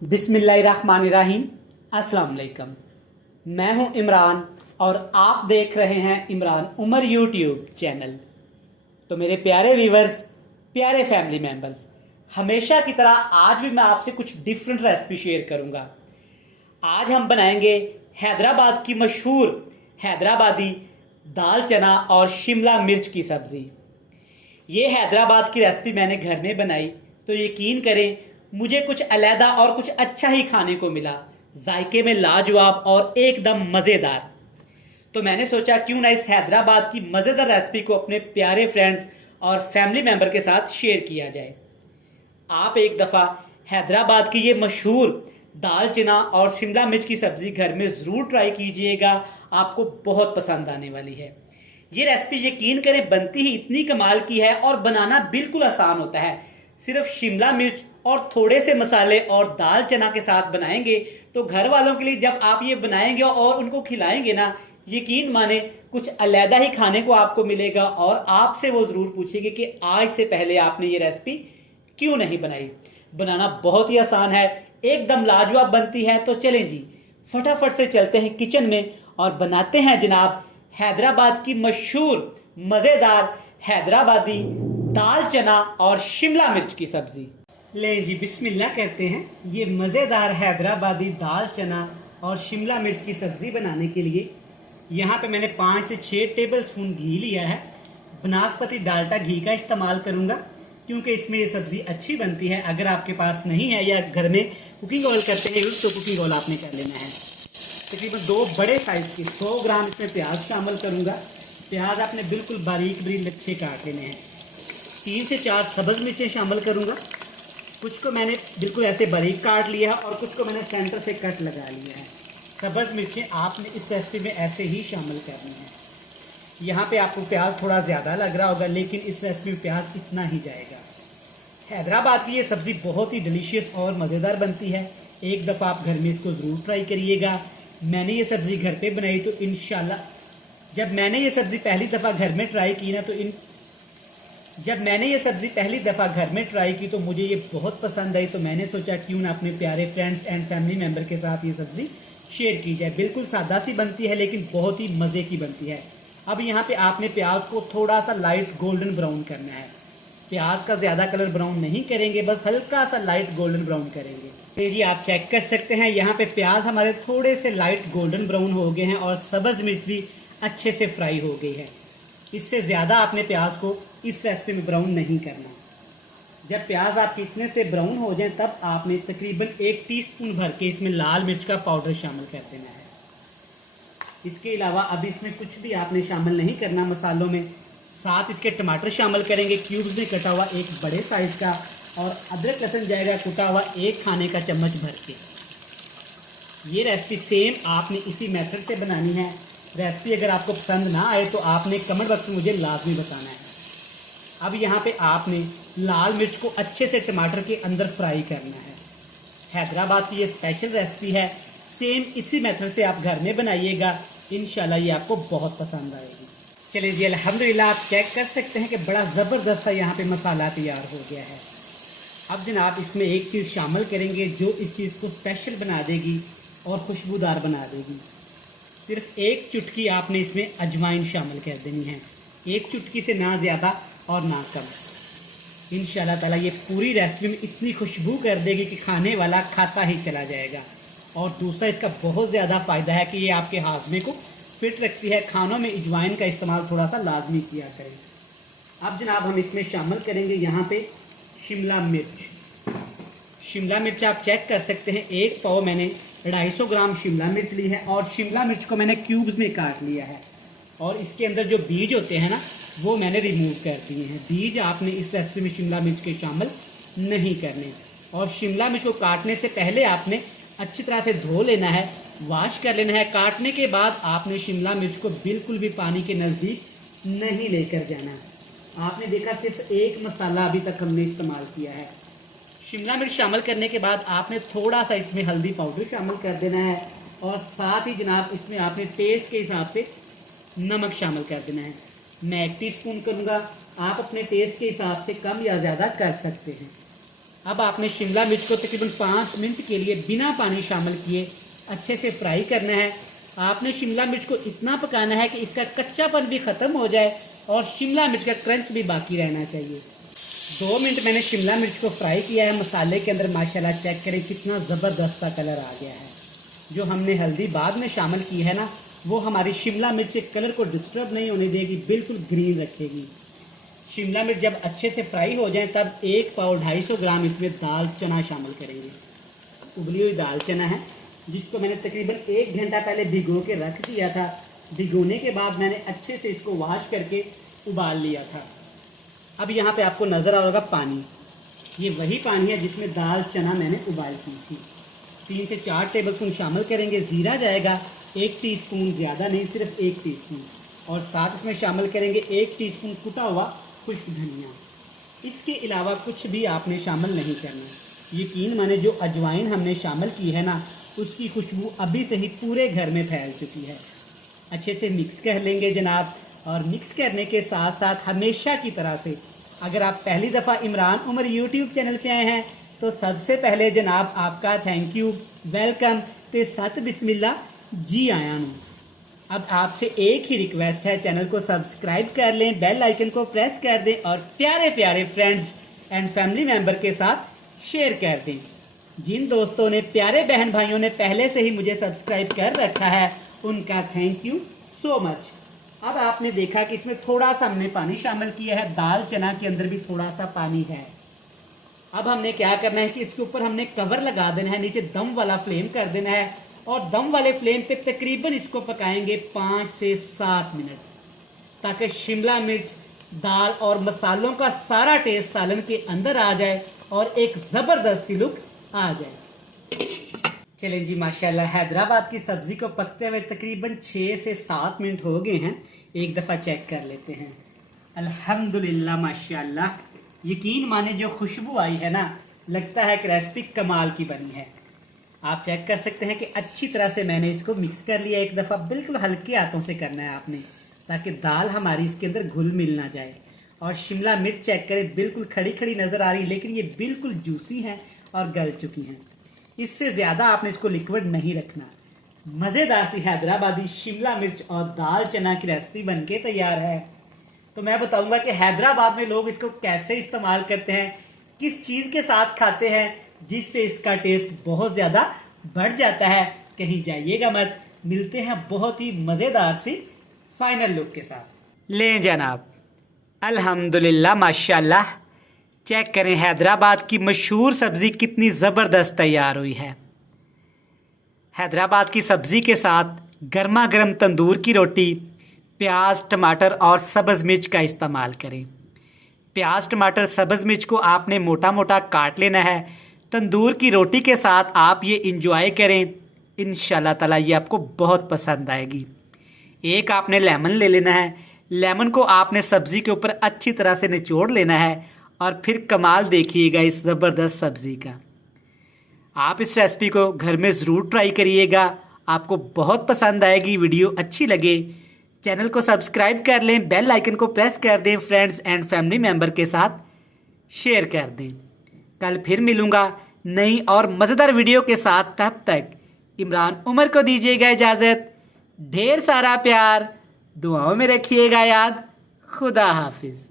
बिस्मिल्लाहिर्रहमानिर्रहीम। अस्सलाम वालेकुम। मैं हूं इमरान और आप देख रहे हैं इमरान उमर यूट्यूब चैनल। तो मेरे प्यारे व्यूवर्स, प्यारे फैमिली मेंबर्स, हमेशा की तरह आज भी मैं आपसे कुछ डिफरेंट रेसिपी शेयर करूंगा। आज हम बनाएंगे हैदराबाद की मशहूर हैदराबादी दाल चना और शिमला मिर्च की सब्ज़ी। ये हैदराबाद की रेसिपी मैंने घर में बनाई तो यकीन करें मुझे कुछ अलहदा और कुछ अच्छा ही खाने को मिला, जायके में लाजवाब और एकदम मज़ेदार। तो मैंने सोचा क्यों ना इस हैदराबाद की मज़ेदार रेसिपी को अपने प्यारे फ्रेंड्स और फैमिली मेंबर के साथ शेयर किया जाए। आप एक दफ़ा हैदराबाद की ये मशहूर दाल चना और शिमला मिर्च की सब्ज़ी घर में ज़रूर ट्राई कीजिएगा, आपको बहुत पसंद आने वाली है। ये रेसिपी यकीन करें बनती ही इतनी कमाल की है और बनाना बिल्कुल आसान होता है। सिर्फ शिमला मिर्च और थोड़े से मसाले और दाल चना के साथ बनाएंगे तो घर वालों के लिए जब आप ये बनाएंगे और उनको खिलाएंगे ना, यकीन माने कुछ अलहदा ही खाने को आपको मिलेगा और आपसे वो ज़रूर पूछेंगे कि आज से पहले आपने ये रेसिपी क्यों नहीं बनाई। बनाना बहुत ही आसान है, एकदम लाजवाब बनती है। तो चलें जी, फटाफट से चलते हैं किचन में और बनाते हैं जनाब हैदराबाद की मशहूर मज़ेदार हैदराबादी दाल चना और शिमला मिर्च की सब्ज़ी। लें जी, बिस्मिल्लाह करते हैं। ये मज़ेदार हैदराबादी दाल चना और शिमला मिर्च की सब्ज़ी बनाने के लिए यहाँ पे मैंने 5 से 6 टेबल स्पून घी लिया है। बनास्पति डाल्डा घी का इस्तेमाल करूँगा क्योंकि इसमें ये सब्ज़ी अच्छी बनती है। अगर आपके पास नहीं है या घर में कुकिंग ऑयल करते हैं यूज़, तो कुकिंग ऑयल आपने कर लेना है। तकरीबन 2 बड़े साइज़ के 100 ग्राम इसमें प्याज शामिल करूँगा। प्याज आपने बिल्कुल बारीक बारीक लच्छे काट लेने हैं। 3 से 4 सब्ज़ मिर्चें शामिल करूँगा। कुछ को मैंने बिल्कुल ऐसे बारीक काट लिया है और कुछ को मैंने सेंटर से कट लगा लिया है। सब्ज़ मिर्चें आपने इस रेसिपी में ऐसे ही शामिल करनी है। यहाँ पे आपको प्याज थोड़ा ज़्यादा लग रहा होगा, लेकिन इस रेसिपी में प्याज इतना ही जाएगा। हैदराबाद की ये सब्ज़ी बहुत ही डिलीशियस और मज़ेदार बनती है। एक दफ़ा आप घर में इसको ज़रूर ट्राई करिएगा। मैंने ये सब्ज़ी घर पे बनाई तो इंशाल्लाह जब मैंने ये सब्ज़ी पहली दफ़ा घर में ट्राई की तो मुझे ये बहुत पसंद आई। तो मैंने सोचा क्यों ना अपने प्यारे फ्रेंड्स एंड फैमिली मेम्बर के साथ ये सब्ज़ी शेयर की जाए। बिल्कुल सादा सी बनती है लेकिन बहुत ही मज़े की बनती है। अब यहाँ पे आपने प्याज को थोड़ा सा लाइट गोल्डन ब्राउन करना है। प्याज का ज़्यादा कलर ब्राउन नहीं करेंगे, बस हल्का सा लाइट गोल्डन ब्राउन करेंगे। तो जी आप चेक कर सकते हैं यहाँ पे प्याज हमारे थोड़े से लाइट गोल्डन ब्राउन हो गए हैं और सब्ज़ मिर्च भी अच्छे से फ्राई हो गई है। इससे ज़्यादा आपने प्याज को इस रेसिपी में ब्राउन नहीं करना। जब प्याज आपके इतने से ब्राउन हो जाए तब आपने तकरीबन 1 टीस्पून भर के इसमें लाल मिर्च का पाउडर शामिल कर देना है। इसके अलावा अब इसमें कुछ भी आपने शामिल नहीं करना मसालों में। साथ इसके टमाटर शामिल करेंगे, क्यूब्स में कटा हुआ 1 बड़े साइज़ का, और अदरक लहसुन जाएगा कुटा हुआ 1 खाने का चम्मच भर के। ये रेसिपी सेम आपने इसी मेथड से बनानी है। रेसिपी अगर आपको पसंद ना आए तो आपने कमेंट बॉक्स में मुझे लाजमी बताना है। अब यहाँ पे आपने लाल मिर्च को अच्छे से टमाटर के अंदर फ्राई करना है। हैदराबाद की ये स्पेशल रेसिपी है, सेम इसी मेथड से आप घर में बनाइएगा, इंशाल्लाह ये आपको बहुत पसंद आएगी। चलिए जी, अल्हम्दुलिल्लाह आप चेक कर सकते हैं कि बड़ा ज़बरदस्त सा यहाँ पे मसाला तैयार हो गया है। अब जनाब इसमें एक चीज़ शामिल करेंगे जो इस चीज़ को स्पेशल बना देगी और खुशबूदार बना देगी। सिर्फ 1 चुटकी आपने इसमें अजवाइन शामिल कर देनी है। 1 चुटकी से ना ज़्यादा और ना कम। इंशाल्लाह ताला ये पूरी रेसिपी में इतनी खुशबू कर देगी कि खाने वाला खाता ही चला जाएगा। और दूसरा इसका बहुत ज़्यादा फ़ायदा है कि ये आपके हाजमे को फिट रखती है। खानों में अजवाइन का इस्तेमाल थोड़ा सा लाजमी किया करें। अब जनाब हम इसमें शामिल करेंगे यहाँ पे शिमला मिर्च। शिमला मिर्च आप चेक कर सकते हैं, 1 पाव मैंने 250 ग्राम शिमला मिर्च ली है और शिमला मिर्च को मैंने क्यूब्स में काट लिया है। और इसके अंदर जो बीज होते हैं ना, वो मैंने रिमूव कर दिए हैं। बीज आपने इस रेसिपी में शिमला मिर्च के शामिल नहीं करने। और शिमला मिर्च को काटने से पहले आपने अच्छी तरह से धो लेना है, वॉश कर लेना है। काटने के बाद आपने शिमला मिर्च को बिल्कुल भी पानी के नज़दीक नहीं लेकर जाना। आपने देखा सिर्फ 1 मसाला अभी तक हमने इस्तेमाल किया है। शिमला मिर्च शामिल करने के बाद आपने थोड़ा सा इसमें हल्दी पाउडर शामिल कर देना है और साथ ही जनाब इसमें आपने टेस्ट के हिसाब से नमक शामिल कर देना है। मैं 1 टीस्पून करूँगा, आप अपने टेस्ट के हिसाब से कम या ज़्यादा कर सकते हैं। अब आपने शिमला मिर्च को तकरीबन 5 मिनट के लिए बिना पानी शामिल किए अच्छे से फ्राई करना है। आपने शिमला मिर्च को इतना पकाना है कि इसका कच्चापन भी ख़त्म हो जाए और शिमला मिर्च का क्रंच भी बाकी रहना चाहिए। 2 मिनट मैंने शिमला मिर्च को फ्राई किया है। मसाले के अंदर माशाल्लाह चेक करें कितना ज़बरदस्त सा कलर आ गया है। जो हमने हल्दी बाद में शामिल की है ना, वो हमारी शिमला मिर्च के कलर को डिस्टर्ब नहीं होने देगी, बिल्कुल ग्रीन रखेगी। शिमला मिर्च जब अच्छे से फ्राई हो जाए तब 1 पाव 250 ग्राम इसमें दाल चना शामिल करेंगे। उबली हुई दाल चना है जिसको मैंने तकरीबन 1 घंटा पहले भिगो के रख दिया था। भिगोने के बाद मैंने अच्छे से इसको वॉश करके उबाल लिया था। अब यहाँ पे आपको नज़र आ होगा पानी, ये वही पानी है जिसमें दाल चना मैंने उबाल की थी। 3 से 4 टेबल स्पून शामिल करेंगे। ज़ीरा जाएगा 1 टीस्पून, ज़्यादा नहीं, सिर्फ 1 टीस्पून। और साथ इसमें शामिल करेंगे 1 टीस्पून कुटा हुआ खुश्क धनिया। इसके अलावा कुछ भी आपने शामिल नहीं करना। यकीन माने जो अजवाइन हमने शामिल की है ना, उसकी खुशबू अभी से ही पूरे घर में फैल चुकी है। अच्छे से मिक्स कर लेंगे जनाब। और मिक्स करने के साथ साथ हमेशा की तरह से अगर आप पहली दफ़ा इमरान उमर यूट्यूब चैनल पे आए हैं तो सबसे पहले जनाब आपका थैंक यू, वेलकम ते सत बिस्मिल्लाह जी आया हूँ। अब आपसे एक ही रिक्वेस्ट है, चैनल को सब्सक्राइब कर लें, बेल आइकन को प्रेस कर दें और प्यारे प्यारे फ्रेंड्स एंड फैमिली मेम्बर के साथ शेयर कर दें। जिन दोस्तों ने, प्यारे बहन भाइयों ने पहले से ही मुझे सब्सक्राइब कर रखा है, उनका थैंक यू सो मच। अब आपने देखा कि इसमें थोड़ा सा हमने पानी शामिल किया है, दाल चना के अंदर भी थोड़ा सा पानी है। अब हमने क्या करना है कि इसके ऊपर हमने कवर लगा देना है, नीचे दम वाला फ्लेम कर देना है और दम वाले फ्लेम पे तकरीबन इसको पकाएंगे 5 से 7 मिनट, ताकि शिमला मिर्च, दाल और मसालों का सारा टेस्ट सालन के अंदर आ जाए और एक ज़बरदस्त सी लुक आ जाए। चलें जी, माशाल्लाह हैदराबाद की सब्ज़ी को पकते हुए तकरीबन 6 से 7 मिनट हो गए हैं। एक दफ़ा चेक कर लेते हैं। अल्हम्दुलिल्लाह माशाल्लाह, यकीन माने जो खुशबू आई है ना, लगता है कि रेसिपी कमाल की बनी है। आप चेक कर सकते हैं कि अच्छी तरह से मैंने इसको मिक्स कर लिया। एक दफ़ा बिल्कुल हल्के हाथों से करना है आपने, ताकि दाल हमारी इसके अंदर घुल मिल ना जाए। और शिमला मिर्च चेक करें, बिल्कुल खड़ी खड़ी नज़र आ रही है, लेकिन ये बिल्कुल जूसी हैं और गल चुकी हैं। इससे ज़्यादा आपने इसको लिक्विड नहीं रखना। मज़ेदार सी हैदराबादी शिमला मिर्च और दाल चना की रेसिपी बनके तैयार है। तो मैं बताऊंगा कि हैदराबाद में लोग इसको कैसे इस्तेमाल करते हैं, किस चीज़ के साथ खाते हैं, जिससे इसका टेस्ट बहुत ज़्यादा बढ़ जाता है। कहीं जाइएगा मत, मिलते हैं बहुत ही मज़ेदार सी फाइनल लुक के साथ। लें जनाब, अल्हम्दुलिल्लाह माशाल्लाह, चेक करें हैदराबाद की मशहूर सब्ज़ी कितनी ज़बरदस्त तैयार हुई है। हैदराबाद की सब्ज़ी के साथ गर्मा गर्म तंदूर की रोटी, प्याज, टमाटर और सब्ज़ मिर्च का इस्तेमाल करें। प्याज, टमाटर, सब्ज़ मिर्च को आपने मोटा मोटा काट लेना है। तंदूर की रोटी के साथ आप ये इंजॉय करें, इंशाल्लाह ताला ये आपको बहुत पसंद आएगी। एक आपने लेमन ले लेना है। लेमन को आपने सब्ज़ी के ऊपर अच्छी तरह से निचोड़ लेना है और फिर कमाल देखिएगा इस ज़बरदस्त सब्ज़ी का। आप इस रेसिपी को घर में ज़रूर ट्राई करिएगा, आपको बहुत पसंद आएगी। वीडियो अच्छी लगे चैनल को सब्सक्राइब कर लें, बेल आइकन को प्रेस कर दें, फ्रेंड्स एंड फैमिली मेम्बर के साथ शेयर कर दें। कल फिर मिलूँगा नई और मज़ेदार वीडियो के साथ। तब तक इमरान उमर को दीजिएगा इजाज़त। ढेर सारा प्यार, दुआओं में रखिएगा याद। खुदा हाफिज़।